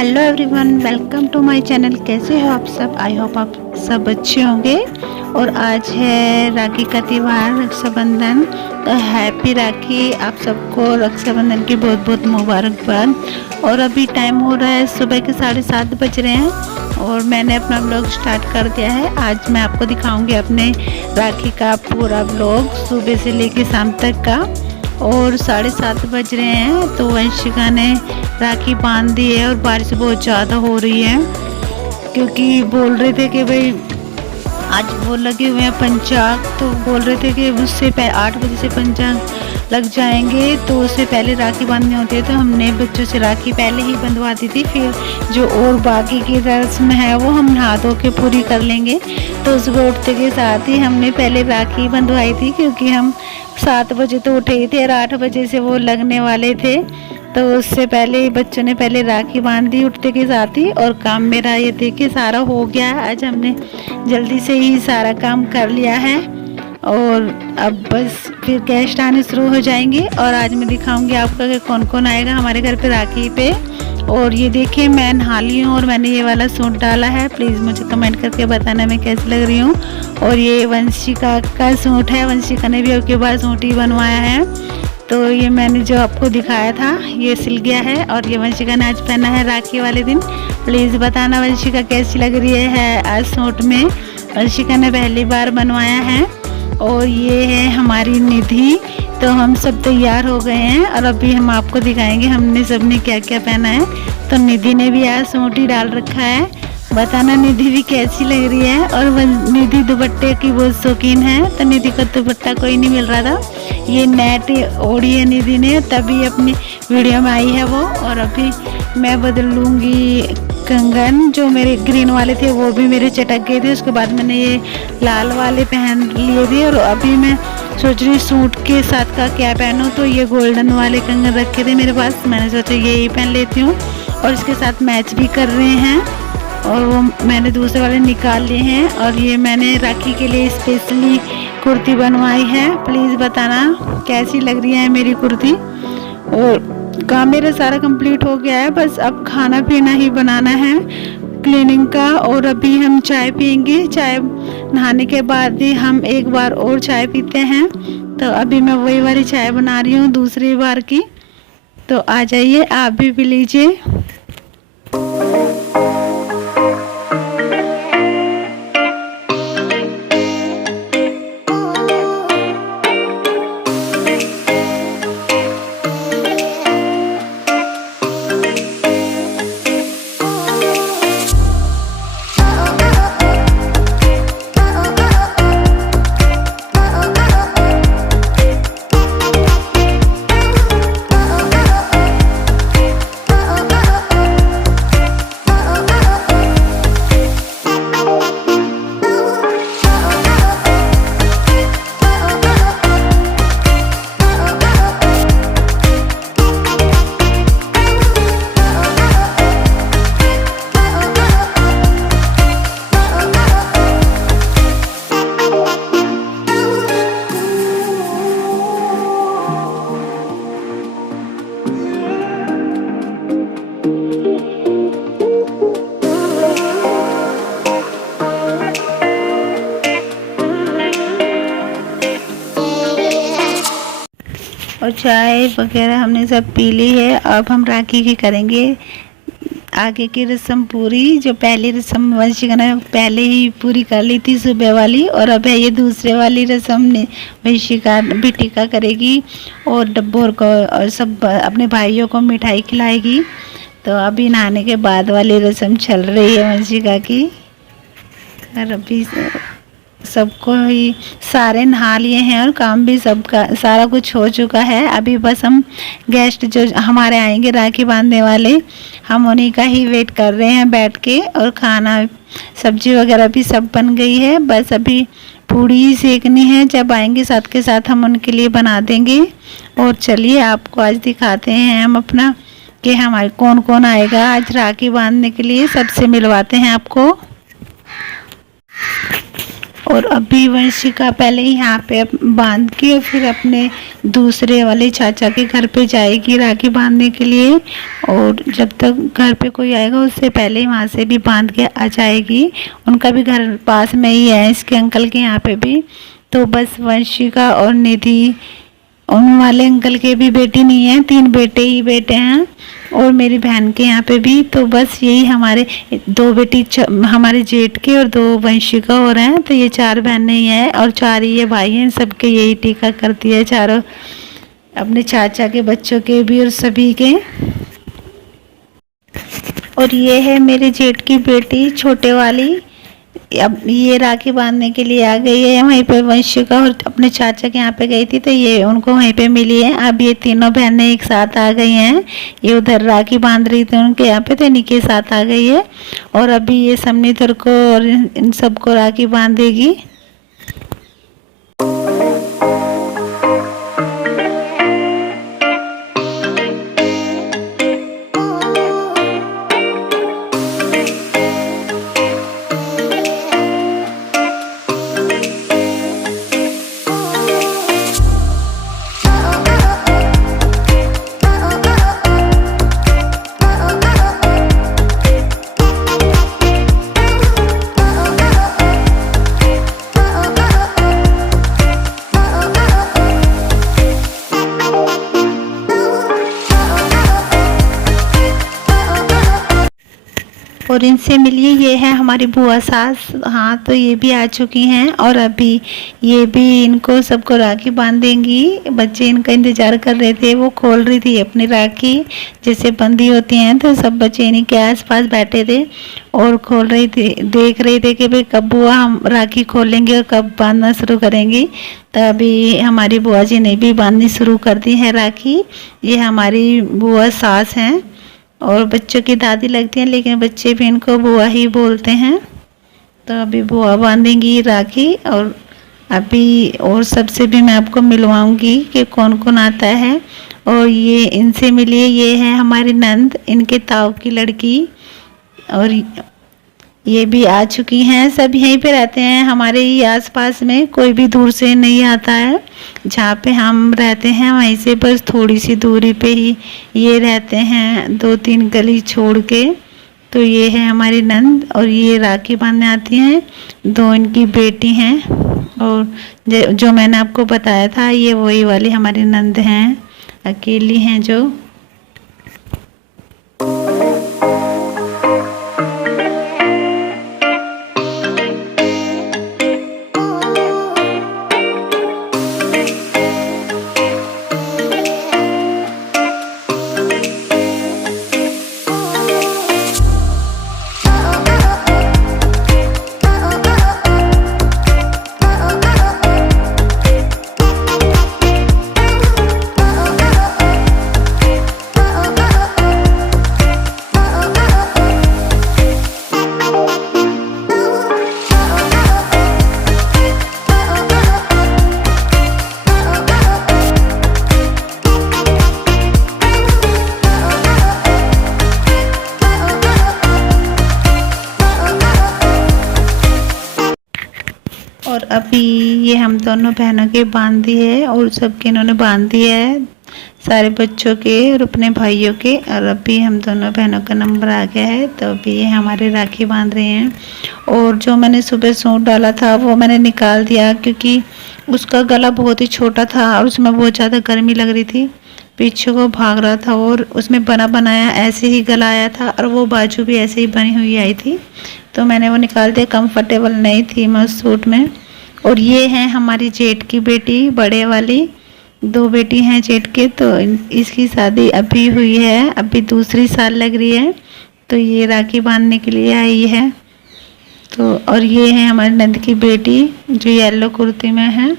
Hello everyone, welcome to my channel. कैसे हो आप सब? आई होप आप सब अच्छे होंगे। और आज है राखी का त्यौहार, रक्षाबंधन। तो हैप्पी राखी आप सबको, रक्षाबंधन की बहुत बहुत मुबारकबाद। और अभी टाइम हो रहा है सुबह के 7:30 बज रहे हैं और मैंने अपना ब्लॉग स्टार्ट कर दिया है। आज मैं आपको दिखाऊंगी अपने राखी का पूरा ब्लॉग, सुबह से लेकर शाम तक का। और 7:30 बज रहे हैं तो वंशिका ने राखी बांध दी है और बारिश बहुत ज़्यादा हो रही है, क्योंकि बोल रहे थे कि भाई आज वो लगे हुए हैं पंचांग, तो बोल रहे थे कि उससे 8 बजे से पंचांग लग जाएंगे, तो उससे पहले राखी बांधनी होती है। तो हमने बच्चों से राखी पहले ही बंधवा दी थी, फिर जो और बाकी की रस्म है वो हम नहा धो के पूरी कर लेंगे। तो सुबह उठते के साथ ही हमने पहले राखी बंधवाई थी, क्योंकि हम 7 बजे तो उठे ही थे और 8 बजे से वो लगने वाले थे। तो उससे पहले बच्चों ने पहले राखी बांध दी उठते के साथ ही। और काम मेरा ये देखिए सारा हो गया है, आज हमने जल्दी से ही सारा काम कर लिया है। और अब बस फिर गेस्ट आने शुरू हो जाएंगे और आज मैं दिखाऊंगी आपको कि कौन कौन आएगा हमारे घर पे राखी पे। और ये देखिए मैं नहा ली हूँ और मैंने ये वाला सूट डाला है। प्लीज़ मुझे कमेंट करके बताना मैं कैसी लग रही हूँ। और ये वंशिका का सूट है, वंशिका ने भी आपके पास सूट ही बनवाया है। तो ये मैंने जो आपको दिखाया था ये सिल गया है और ये वंशिका ने आज पहना है राखी वाले दिन। प्लीज़ बताना वंशिका कैसी लग रही है आज सूट में। वंशिका ने पहली बार बनवाया है। और ये है हमारी निधि। तो हम सब तैयार हो गए हैं और अभी हम आपको दिखाएंगे हमने सबने क्या क्या पहना है। तो निधि ने भी आज सूट ही डाल रखा है। बताना निधि भी कैसी लग रही है। और निधि दुपट्टे की बहुत शौकीन है, तो निधि को दुपट्टा कोई नहीं मिल रहा था, ये नेट ओढ़ी है निधि ने, तभी अपनी वीडियो में आई है वो। और अभी मैं बदल लूँगी कंगन, जो मेरे ग्रीन वाले थे वो भी मेरे चटक गए थे, उसके बाद मैंने ये लाल वाले पहन लिए थे। और अभी मैं सोच रही सूट के साथ का क्या पहनूं, तो ये गोल्डन वाले कंगन रखे थे मेरे पास, मैंने सोचा ये ही पहन लेती हूँ। और इसके साथ मैच भी कर रहे हैं और वो मैंने दूसरे वाले निकाल लिए हैं। और ये मैंने राखी के लिए स्पेशली कुर्ती बनवाई है। प्लीज़ बताना कैसी लग रही है मेरी कुर्ती। और काम मेरा सारा कंप्लीट हो गया है, बस अब खाना पीना ही बनाना है, क्लीनिंग का। और अभी हम चाय पियेंगे, चाय नहाने के बाद ही हम एक बार और चाय पीते हैं। तो अभी मैं वही वाली चाय बना रही हूँ दूसरी बार की। तो आ जाइए आप भी पी लीजिए। और चाय वगैरह हमने सब पी ली है। अब हम राखी की करेंगे आगे की रस्म पूरी। जो पहली रस्म वंशिका ने पहले ही पूरी कर ली थी सुबह वाली, और अब है ये दूसरे वाली रस्म ने वंशिका बिटिका करेगी और डब्बोर को और सब अपने भाइयों को मिठाई खिलाएगी। तो अभी नहाने के बाद वाली रस्म चल रही है वंशिका की। और अभी सबको ही सारे नहा लिए हैं और काम भी सबका सारा कुछ हो चुका है। अभी बस हम गेस्ट जो हमारे आएंगे राखी बांधने वाले, हम उन्हीं का ही वेट कर रहे हैं बैठ के। और खाना सब्जी वगैरह भी सब बन गई है, बस अभी पूड़ी ही सेकनी है, जब आएंगे साथ के साथ हम उनके लिए बना देंगे। और चलिए आपको आज दिखाते हैं हम अपना कि हमारे कौन कौन आएगा आज राखी बांधने के लिए, सबसे मिलवाते हैं आपको। और अभी वंशिका पहले यहाँ पे बांध के फिर अपने दूसरे वाले चाचा के घर पे जाएगी राखी बांधने के लिए। और जब तक घर पे कोई आएगा उससे पहले वहाँ से भी बांध के आ जाएगी। उनका भी घर पास में ही है, इसके अंकल के यहाँ पे भी। तो बस वंशिका और निधि, उन वाले अंकल के भी बेटी नहीं है, 3 बेटे ही बेटे हैं, और मेरी बहन के यहाँ पे भी। तो बस यही हमारे 2 बेटी हमारे जेठ के और 2 वंशिका और हैं। तो ये 4 बहनें ही हैं और 4 ही ये भाई हैं। सबके यही टीका करती है, चारों अपने चाचा के बच्चों के भी और सभी के। और ये है मेरे जेठ की बेटी छोटे वाली, अब ये राखी बांधने के लिए आ गई है। वहीं पे वंशिका और अपने चाचा के यहाँ पे गई थी तो ये उनको वहीं पे मिली है। अब ये तीनों बहनें एक साथ आ गई हैं। ये उधर राखी बांध रही थी उनके यहाँ पे, तो इन्हीं के साथ आ गई है। और अभी ये समनीतर को और इन सबको राखी बांधेगी। और इनसे मिलिए, ये है हमारी बुआ सास। हाँ, तो ये भी आ चुकी हैं और अभी ये भी इनको सबको राखी बांधेंगी। बच्चे इनका इंतज़ार कर रहे थे, वो खोल रही थी अपनी राखी, जैसे बंदी होती हैं। तो सब बच्चे इन्हीं के आसपास बैठे थे और खोल रही थी, देख रहे थे कि भाई कब बुआ हम राखी खोलेंगे और कब बांधना शुरू करेंगी। तभी हमारी बुआ जी ने भी बांधनी शुरू कर दी है राखी। ये हमारी बुआ सास हैं और बच्चों की दादी लगती हैं, लेकिन बच्चे भी इनको बुआ ही बोलते हैं। तो अभी बुआ बांधेंगी राखी। और अभी और सबसे भी मैं आपको मिलवाऊंगी कि कौन कौन आता है। और ये इनसे मिलिए, ये है हमारी नंद, इनके ताऊ की लड़की। और ये भी आ चुकी हैं। सब यहीं पे रहते हैं हमारे ही आसपास में, कोई भी दूर से नहीं आता है। जहाँ पे हम रहते हैं वहीं से बस थोड़ी सी दूरी पे ही ये रहते हैं, 2-3 गली छोड़ के। तो ये है हमारी नंद और ये राखी बांधने आती हैं। 2 इनकी बेटी हैं और जो मैंने आपको बताया था ये वही वाली हमारी नंद हैं, अकेली हैं जो। और अभी ये हम दोनों बहनों के बांध दिए है और सबके इन्होंने बांध दिए है, सारे बच्चों के और अपने भाइयों के। और अभी हम दोनों बहनों का नंबर आ गया है, तो अभी ये हमारे राखी बांध रहे हैं। और जो मैंने सुबह सूट डाला था वो मैंने निकाल दिया, क्योंकि उसका गला बहुत ही छोटा था और उसमें बहुत ज़्यादा गर्मी लग रही थी, पीछे को भाग रहा था और उसमें बना बनाया ऐसे ही गला आया था और वो बाजू भी ऐसे ही बनी हुई आई थी। तो मैंने वो निकाल दिया, कंफर्टेबल नहीं थी मैं उस सूट में। और ये है हमारी जेठ की बेटी, बड़े वाली 2 बेटी हैं जेठ के। तो इसकी शादी अभी हुई है, अभी दूसरी साल लग रही है। तो ये राखी बांधने के लिए आई है। तो और ये है हमारी नंद की बेटी जो येलो कुर्ती में है,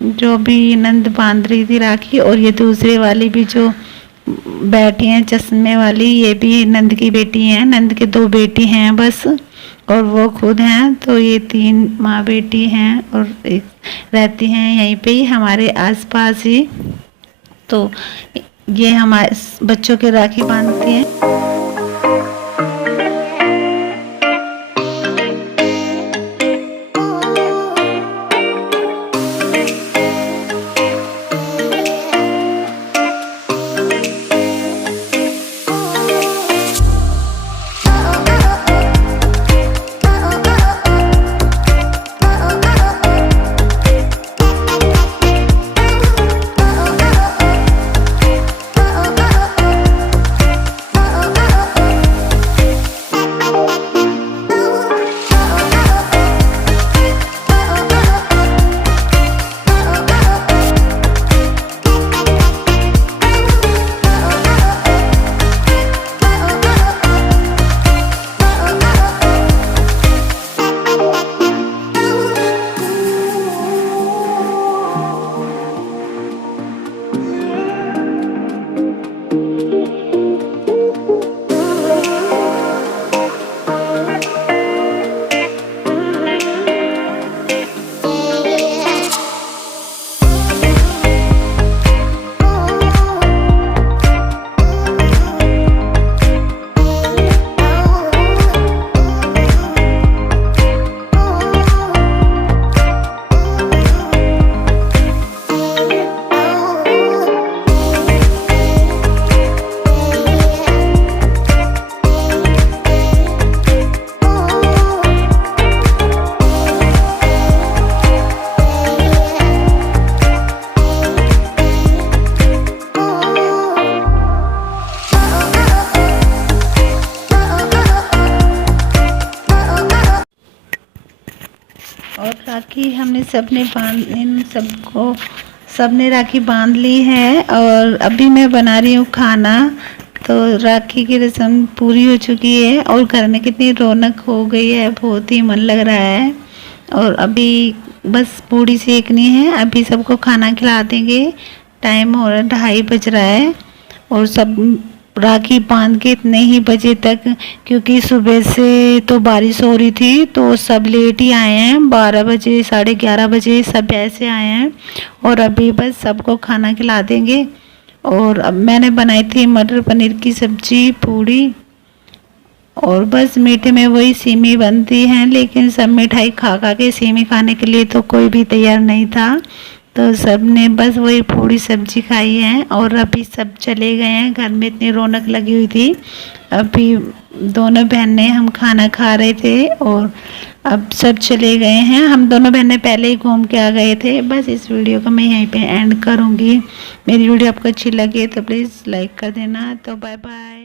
जो भी नंद बांध रही थी राखी। और ये दूसरे वाली भी जो बैठी हैं चश्मे वाली, ये भी नंद की बेटी हैं। नंद के 2 बेटी हैं बस, और वो खुद हैं। तो ये 3 माँ बेटी हैं और रहती हैं यहीं पे ही हमारे आसपास ही। तो ये हमारे बच्चों के राखी बांधती हैं। राखी हमने सबने राखी बांध ली है और अभी मैं बना रही हूँ खाना। तो राखी की रस्म पूरी हो चुकी है और घर में कितनी रौनक हो गई है, बहुत ही मन लग रहा है। और अभी बस पूड़ी सेकनी है, अभी सबको खाना खिला देंगे। टाइम हो रहा है 2:30 बज रहा है और सब राखी बांध के इतने ही बजे तक, क्योंकि सुबह से तो बारिश हो रही थी तो सब लेट ही आए हैं। 12 बजे 11:30 बजे सब ऐसे आए हैं और अभी बस सबको खाना खिला देंगे। और अब मैंने बनाई थी मटर पनीर की सब्जी, पूड़ी और बस मीठे में वही सीमी बनती हैं, लेकिन सब मिठाई खा खा के सीमी खाने के लिए तो कोई भी तैयार नहीं था। तो सब ने बस वही पूड़ी सब्जी खाई है और अभी सब चले गए हैं। घर में इतनी रौनक लगी हुई थी। अभी दोनों बहनें हम खाना खा रहे थे और अब सब चले गए हैं। हम दोनों बहनें पहले ही घूम के आ गए थे। बस इस वीडियो को मैं यहीं पे एंड करूँगी। मेरी वीडियो आपको अच्छी लगे तो प्लीज़ लाइक कर देना। तो बाय बाय।